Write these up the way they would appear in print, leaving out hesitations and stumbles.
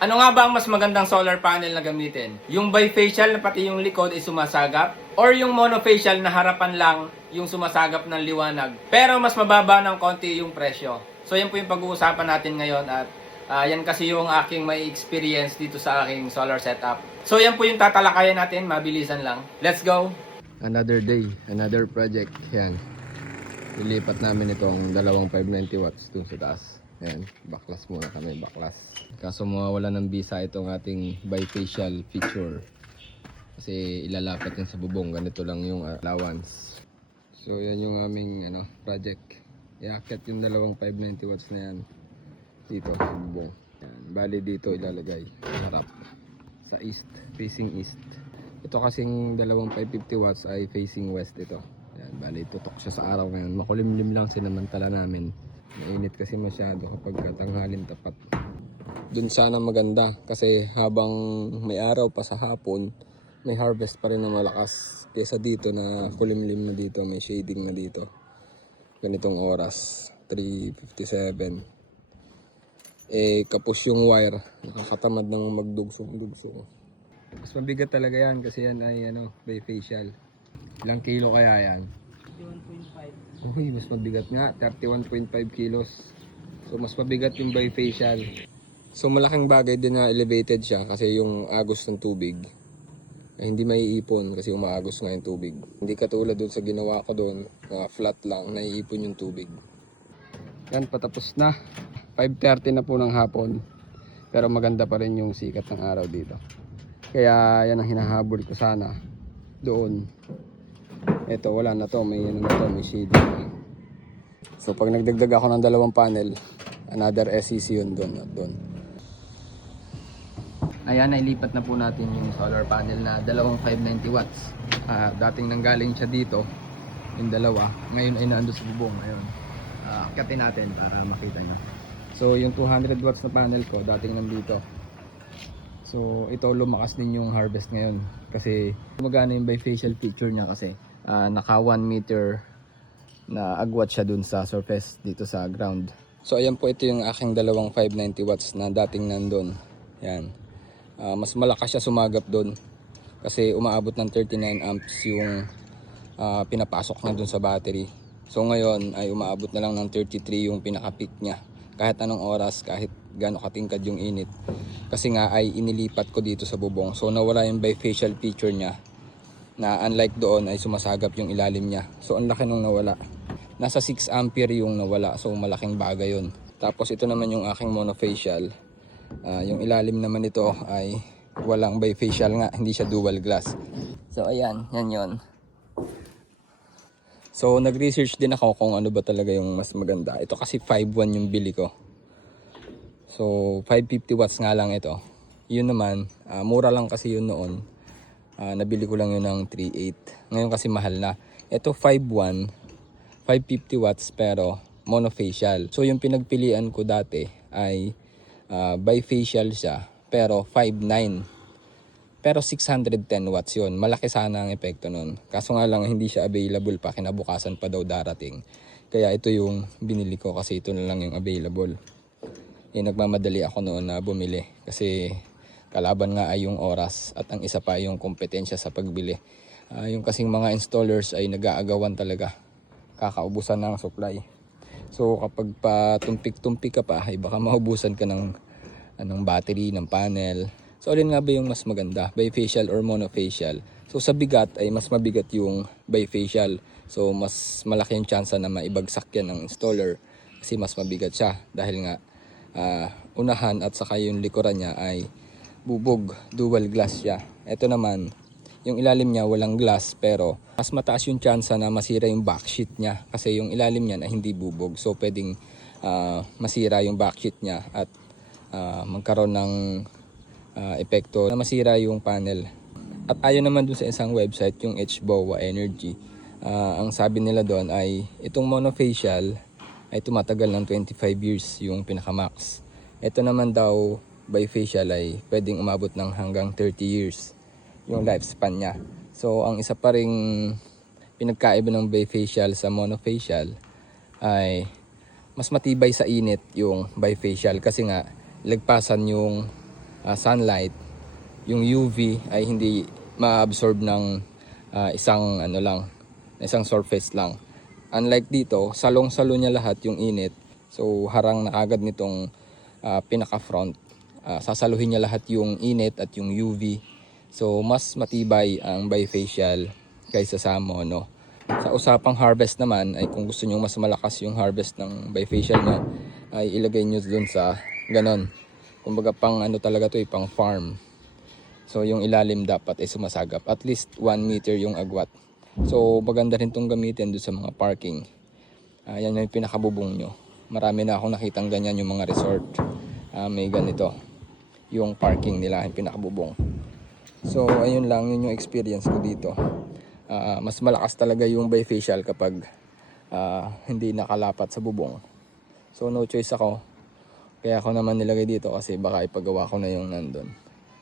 Ano nga ba ang mas magandang solar panel na gamitin? Yung bifacial na pati yung likod ay sumasagap? Or yung monofacial na harapan lang yung sumasagap ng liwanag? Pero mas mababa ng konti yung presyo. So yan po yung pag-uusapan natin ngayon at yan kasi yung aking may experience dito sa aking solar setup. So yan po yung tatalakayan natin, mabilisan lang. Let's go! Another day, another project. Yan. Ilipat namin itong dalawang 590 watts dun sa taas. Ayan, baklas muna kami, baklas. Kaso mawawala ng bisa itong ating bifacial feature. Kasi ilalapat yan sa bubong, ganito lang yung allowance. So yan yung aming project. Iakyat yung dalawang 590 watts na yan dito sa bubong. Yan, bali dito ilalagay, harap. Sa east, facing east. Ito kasing dalawang 550 watts ay facing west ito. Yan, bali tutok siya sa araw ngayon. Makulimlim lang sinamantala namin. Mainit kasi masyado kapag tanghalin tapat. Dun sana maganda kasi habang may araw pa sa hapon, may harvest pa rin na malakas. Kaysa dito na kulimlim na dito, may shading na dito. Ganitong oras, 3:57. Kapos yung wire, nakakatamad ng magdugsong-dugsong. Mas mabigat talaga yan kasi yan ay bifacial. Ilang kilo kaya yan? 1.5. Uy, mas mabigat nga, 31.5 kilos. So mas mabigat yung bifacial. So malaking bagay din na elevated siya kasi yung agos ng tubig ay hindi maiipon kasi umaagos nga yung tubig. Hindi katulad dun sa ginawa ko dun, na flat lang, naiipon yung tubig. Yan, patapos na. 5:30 na po ng hapon. Pero maganda pa rin yung sikat ng araw dito. Kaya yan ang hinahabol ko sana doon. Ito wala na to, may may shading. So pag nagdagdag ako ng dalawang panel, another SEC yun doon at doon. Ayan, nailipat na po natin yung solar panel na dalawang 590 watts. Dating nanggaling siya dito, yung dalawa. Ngayon ay naando sa bubong. Ayun. Akyatin natin para makita nyo. So yung 200 watts na panel ko, dating nandito. So ito lumakas din yung harvest ngayon. Kasi gumagana yung bifacial feature niya kasi. Naka 1 meter na agwat siya dun sa surface dito sa ground. So ayan po, ito yung aking dalawang 590 watts na dating nandun. Yan. Mas malakas siya sumagap dun kasi umaabot ng 39 amps yung pinapasok niya dun sa battery. So ngayon ay umaabot na lang ng 33 yung pinaka-peak niya. Kahit anong oras, kahit gaano katingkad yung init. Kasi nga ay inilipat ko dito sa bubong. So nawala yung bifacial feature niya. Na unlike doon ay sumasagap yung ilalim niya. So ang laki nung nawala. Nasa 6 ampere yung nawala. So malaking bagay yun. Tapos ito naman yung aking monofacial. Yung ilalim naman ito ay walang bifacial nga. Hindi siya dual glass. So ayan, yan yun. So nag-research din ako kung ano ba talaga yung mas maganda. Ito kasi 5.1 yung bili ko. So 550 watts nga lang ito. Yun naman, mura lang kasi yun noon. Nabili ko lang yun ng 3.8. Ngayon kasi mahal na. Ito 5.1, 550 watts pero monofacial. So yung pinagpilian ko dati ay bifacial siya pero 5.9. Pero 610 watts yun. Malaki sana ang epekto nun. Kaso nga lang hindi siya available pa. Kinabukasan pa daw darating. Kaya ito yung binili ko kasi ito na lang yung available. Nagmamadali ako noon na bumili. Kasi kalaban nga ay yung oras at ang isa pa yung kompetensya sa pagbili. Yung kasing mga installers ay nag-aagawan talaga. Kakaubusan ng supply. So kapag patumpik-tumpik ka pa, ay baka maubusan ka ng battery, ng panel. So alin nga ba yung mas maganda? Bifacial or monofacial? So sa bigat ay mas mabigat yung bifacial. So mas malaki yung chance na maibagsak yan ng installer. Kasi mas mabigat siya. Dahil nga unahan at saka yung likuran niya ay bubog, dual glass siya. Ito naman, yung ilalim niya walang glass pero mas mataas yung chance na masira yung backsheet niya kasi yung ilalim niya na hindi bubog. So pwedeng masira yung backsheet niya at magkaroon ng epekto na masira yung panel. At ayon naman dun sa isang website, yung HBOA Energy, ang sabi nila doon ay itong monofacial ay tumatagal ng 25 years yung pinakamax. Ito naman daw bifacial ay pwedeng umabot ng hanggang 30 years yung lifespan niya. So ang isa pa ring pinagkaiba ng bifacial sa monofacial ay mas matibay sa init yung bifacial kasi nga lagpasan yung sunlight, yung UV ay hindi ma-absorb ng isang surface lang. Unlike dito, salong-salo niya lahat yung init. So harang na agad nitong pinaka-front. Sasaluhin niya lahat yung init at yung UV. So mas matibay ang bifacial kaysa sa mono. Sa usapang harvest naman ay kung gusto niyo mas malakas yung harvest ng bifacial nyo, ay ilagay nyo dun sa ganon. Kumbaga pang ano talaga to, pang farm. So yung ilalim dapat ay sumasagap. At least 1 meter yung agwat. So maganda rin itong gamitin doon sa mga parking. Yan yung pinakabubong nyo. Marami na akong nakitang ganyan yung mga resort. May ganito. Yung parking nila, yung pinakabubong. So ayun lang, yun yung experience ko dito. Mas malakas talaga yung bifacial kapag hindi nakalapat sa bubong. So no choice ako. Kaya ako naman nilagay dito kasi baka ipagawa ko na yung nandun.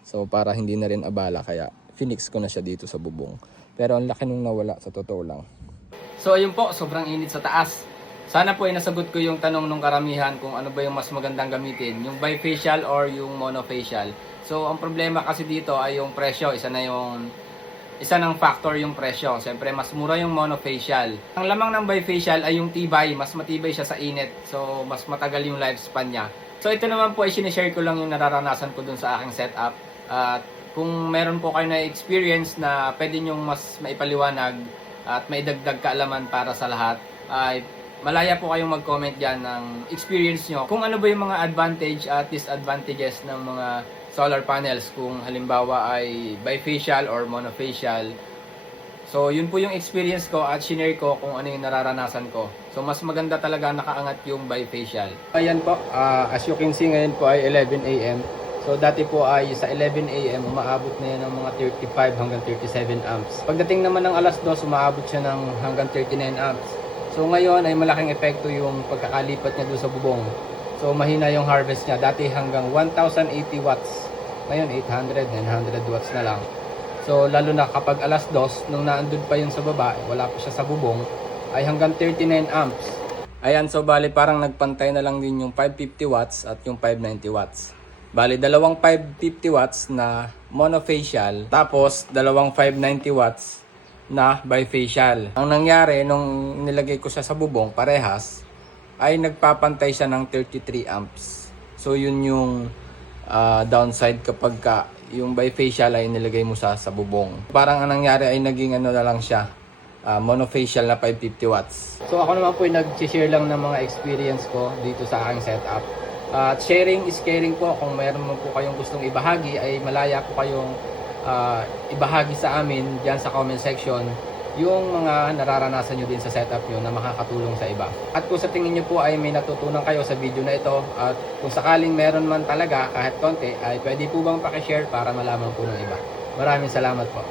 So para hindi na rin abala, kaya finix ko na siya dito sa bubong. Pero ang laki nung nawala, sa totoo lang. So ayun po, sobrang init sa taas. Sana po ay nasagot ko yung tanong nung karamihan kung ano ba yung mas magandang gamitin, yung bifacial or yung monofacial. So ang problema kasi dito ay yung presyo, isa ng factor yung presyo. Siyempre mas mura yung monofacial. Ang lamang ng bifacial ay yung tibay, mas matibay siya sa init. So mas matagal yung lifespan niya. So ito naman po ay sinishare ko lang yung nararanasan ko dun sa aking setup. At kung meron po kayo na experience na pwede nyong mas maipaliwanag at maidagdag kaalaman para sa lahat, ay malaya po kayong mag-comment dyan ng experience nyo. Kung ano ba yung mga advantage at disadvantages ng mga solar panels kung halimbawa ay bifacial or monofacial. So yun po yung experience ko at shinare ko kung ano yung nararanasan ko. So mas maganda talaga nakaangat yung bifacial. Ayan po, as you can see ngayon po ay 11 AM. So dati po ay sa 11 AM umaabot na yan ng mga 35 hanggang 37 amps. Pagdating naman ng alas 2 umaabot siya ng hanggang 39 amps. So ngayon ay malaking epekto yung pagkakalipat niya doon sa bubong. So mahina yung harvest niya. Dati hanggang 1080 watts. Ngayon 800, 900 watts na lang. So lalo na kapag alas 2, nung naandun pa yun sa baba, wala pa siya sa bubong, ay hanggang 39 amps. Ayan, so bali parang nagpantay na lang din yung 550 watts at yung 590 watts. Bali dalawang 550 watts na monofacial, tapos dalawang 590 watts na bifacial. Ang nangyari nung nilagay ko siya sa bubong, parehas, ay nagpapantay siya ng 33 amps. So yun yung downside kapag yung bifacial ay nilagay mo sa bubong. Parang ang nangyari ay naging ano na lang siya, monofacial na 550 watts. So ako naman po ay nag-share lang ng mga experience ko dito sa aking setup. At sharing is caring po. Kung mayroon mo po kayong gustong ibahagi, ay malaya po kayong ibahagi sa amin dyan sa comment section yung mga nararanasan nyo din sa setup nyo na makakatulong sa iba. At kung sa tingin nyo po ay may natutunan kayo sa video na ito, at kung sakaling meron man talaga kahit konti, ay pwede po bang pakishare para malaman po ng iba. Maraming salamat po.